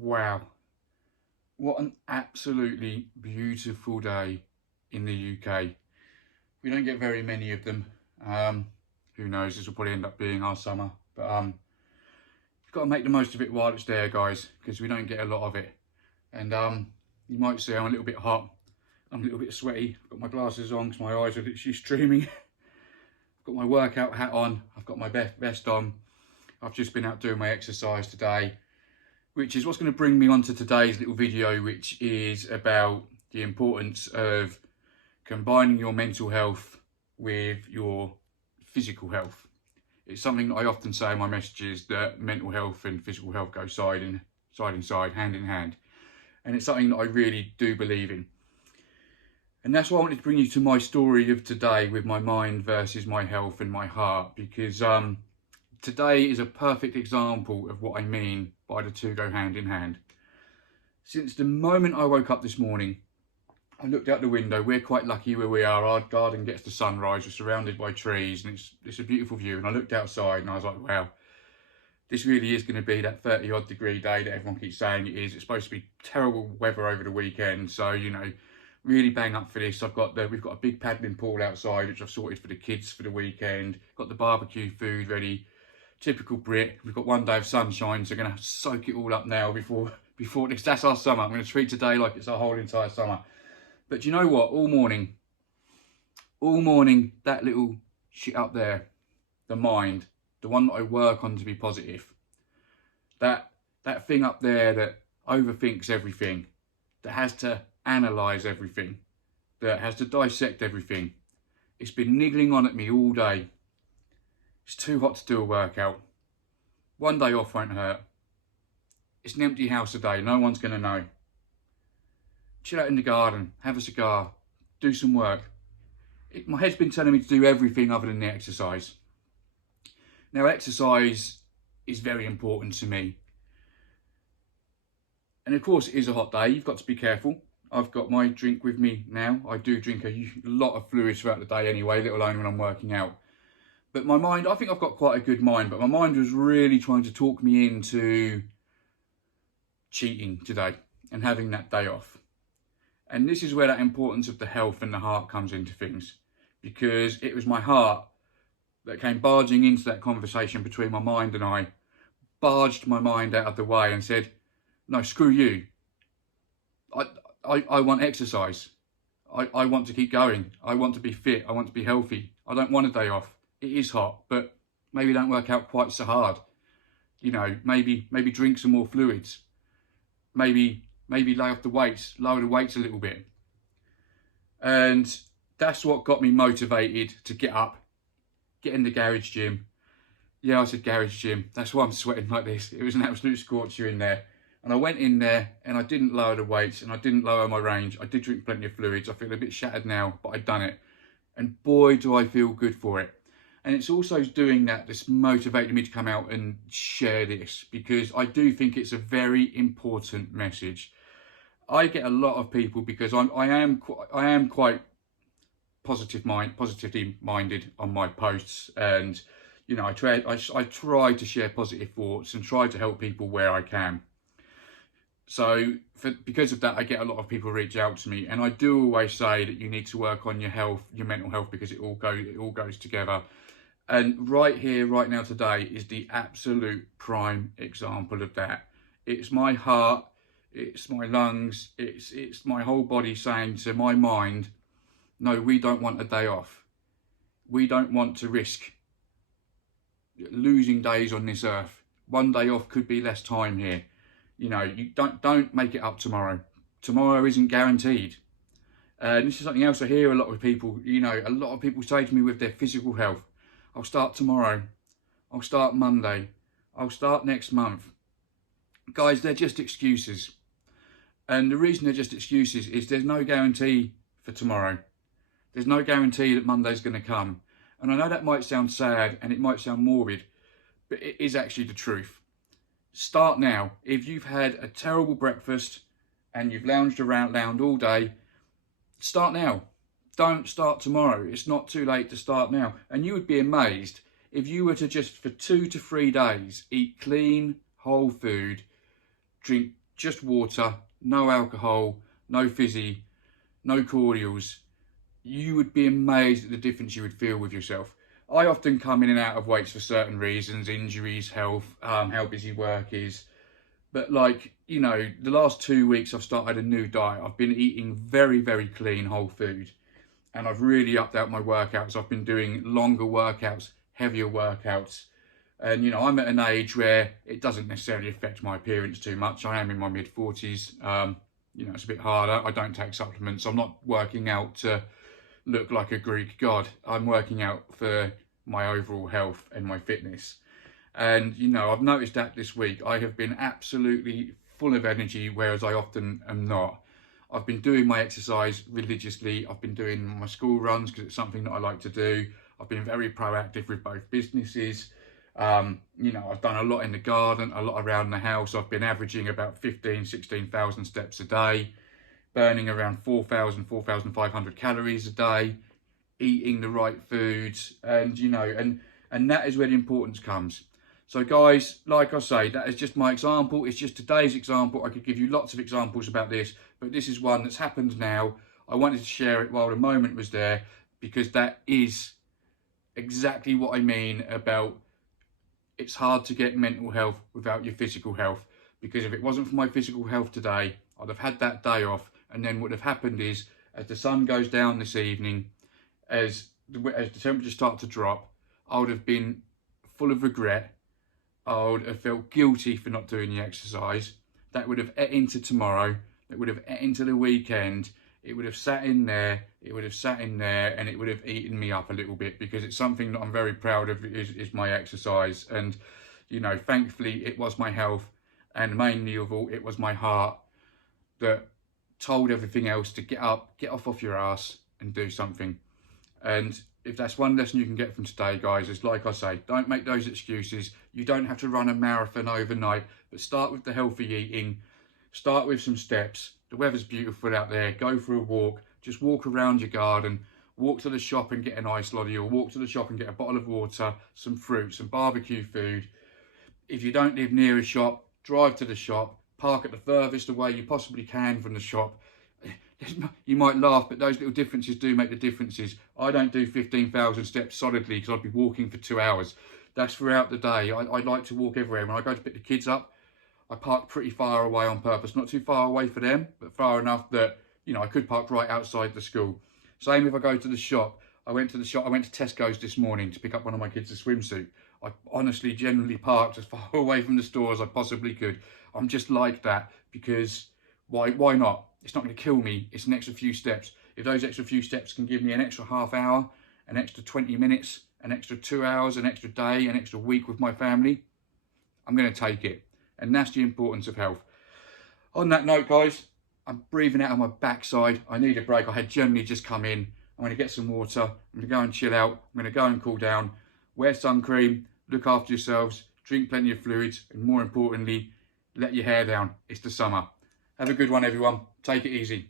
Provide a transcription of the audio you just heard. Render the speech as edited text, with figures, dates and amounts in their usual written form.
Wow, what an absolutely beautiful day in the UK. We don't get very many of them. Who knows, this will probably end up being our summer. But you've got to make the most of it while it's there, guys, because we don't get a lot of it. And you might see I'm a little bit hot. I'm a little bit sweaty. I've got my glasses on because my eyes are literally streaming. I've got my workout hat on. I've got my vest on. I've just been out doing my exercise today, which is what's going to bring me on to today's little video, which is about the importance of combining your mental health with your physical health. It's something that I often say in my messages, that mental health and physical health go side and side, hand in hand. And it's something that I really do believe in. And that's why I wanted to bring you to my story of today with my mind versus my health and my heart, because today is a perfect example of what I mean by the two go hand in hand. Since the moment I woke up this morning, I looked out the window. We're quite lucky where we are. Our garden gets the sunrise. We're surrounded by trees and it's a beautiful view. And I looked outside and I was like, wow, this really is going to be that 30 odd degree day that everyone keeps saying it is. It's supposed to be terrible weather over the weekend. So, you know, really bang up for this. We've got a big paddling pool outside, which I've sorted for the kids for the weekend. Got the barbecue food ready. Typical Brit. We've got one day of sunshine, so we're going to soak it all up now before this. That's our summer. I'm going to treat today like it's our whole entire summer. But do you know what? All morning, that little shit up there, the mind, the one that I work on to be positive, that thing up there that overthinks everything, that has to analyse everything, that has to dissect everything, it's been niggling on at me all day. It's too hot to do a workout. One day off won't hurt. It's an empty house today. No one's going to know. Chill out in the garden. Have a cigar. Do some work. My head's been telling me to do everything other than the exercise. Now, exercise is very important to me. And of course, it is a hot day. You've got to be careful. I've got my drink with me now. I do drink a lot of fluids throughout the day anyway, let alone when I'm working out. But my mind, I think I've got quite a good mind, but my mind was really trying to talk me into cheating today and having that day off. And this is where that importance of the health and the heart comes into things, because it was my heart that came barging into that conversation between my mind and I, barged my mind out of the way and said, no, screw you. I want exercise. I want to keep going. I want to be fit. I want to be healthy. I don't want a day off. It is hot, but maybe don't work out quite so hard. You know, maybe drink some more fluids. Maybe lay off the weights, lower the weights a little bit. And that's what got me motivated to get up, get in the garage gym. Yeah, I said garage gym. That's why I'm sweating like this. It was an absolute scorcher in there. And I went in there and I didn't lower the weights and I didn't lower my range. I did drink plenty of fluids. I feel a bit shattered now, but I'd done it. And boy, do I feel good for it. And it's also doing that that's motivated me to come out and share this, because I do think it's a very important message. I get a lot of people, because I am quite positively minded on my posts, and you know I try to share positive thoughts and try to help people where I can. So because of that, I get a lot of people reach out to me, and I do always say that you need to work on your health, your mental health, because it all goes together. And right here, right now, today is the absolute prime example of that. It's my heart, it's my lungs, it's my whole body saying to my mind, no, we don't want a day off. We don't want to risk losing days on this earth. One day off could be less time here. You know, you don't make it up tomorrow. Tomorrow isn't guaranteed. This is something else I hear a lot of people, you know, a lot of people say to me with their physical health, I'll start tomorrow, I'll start Monday, I'll start next month. Guys, they're just excuses. And the reason they're just excuses is there's no guarantee for tomorrow. There's no guarantee that Monday's going to come. And I know that might sound sad and it might sound morbid, but it is actually the truth. Start now. If you've had a terrible breakfast and you've lounged around all day, start now. Don't start tomorrow. It's not too late to start now. And you would be amazed if you were to just for 2 to 3 days eat clean, whole food, drink just water, no alcohol, no fizzy, no cordials, you would be amazed at the difference you would feel with yourself. I often come in and out of weights for certain reasons, injuries, health, how busy work is. But like, you know, the last 2 weeks I've started a new diet. I've been eating very, very clean whole food. And I've really upped out my workouts. I've been doing longer workouts, heavier workouts. And, you know, I'm at an age where it doesn't necessarily affect my appearance too much. I am in my mid-40s. You know, it's a bit harder. I don't take supplements. I'm not working out to look like a Greek god. I'm working out for my overall health and my fitness. And, you know, I've noticed that this week I have been absolutely full of energy, whereas I often am not. I've been doing my exercise religiously. I've been doing my school runs because it's something that I like to do. I've been very proactive with both businesses. You know, I've done a lot in the garden, a lot around the house. I've been averaging about 16,000 steps a day, burning around 4,500 calories a day, eating the right foods, and, you know, and that is where the importance comes. So guys, like I say, that is just my example. It's just today's example. I could give you lots of examples about this, but this is one that's happened now. I wanted to share it while the moment was there, because that is exactly what I mean about it's hard to get mental health without your physical health. Because if it wasn't for my physical health today, I'd have had that day off. And then what would have happened is, as the sun goes down this evening, as the temperatures start to drop, I would have been full of regret. I would have felt guilty for not doing the exercise. That would have ate into tomorrow. That would have ate into the weekend. It would have sat in there. It would have sat in there, and it would have eaten me up a little bit, because it's something that I'm very proud of is my exercise. And, you know, thankfully it was my health, and mainly of all, it was my heart that told everything else to get up, get off your ass and do something. And if that's one lesson you can get from today, guys, is like I say, don't make those excuses. You don't have to run a marathon overnight, but start with the healthy eating. Start with some steps. The weather's beautiful out there. Go for a walk. Just walk around your garden. Walk to the shop and get an ice lolly, or walk to the shop and get a bottle of water, some fruit, some barbecue food. If you don't live near a shop, drive to the shop. Park at the furthest away you possibly can from the shop. You might laugh, but those little differences do make the differences. I don't do 15,000 steps solidly because I'd be walking for 2 hours. That's throughout the day. I like to walk everywhere. When I go to pick the kids up, I park pretty far away on purpose. Not too far away for them, but far enough that, you know, I could park right outside the school. Same if I go to the shop. I went to Tesco's this morning to pick up one of my kids a swimsuit. I honestly generally parked as far away from the store as I possibly could. I'm just like that, because why not? It's not going to kill me. It's an extra few steps. If those extra few steps can give me an extra half hour, an extra 20 minutes, an extra 2 hours, an extra day, an extra week with my family, I'm going to take it. And that's the importance of health. On that note, guys, I'm breathing out of my backside. I need a break. I had generally just come in. I'm going to get some water. I'm going to go and chill out. I'm going to go and cool down. Wear sun cream. Look after yourselves. Drink plenty of fluids. And more importantly, let your hair down. It's the summer. Have a good one, everyone. Take it easy.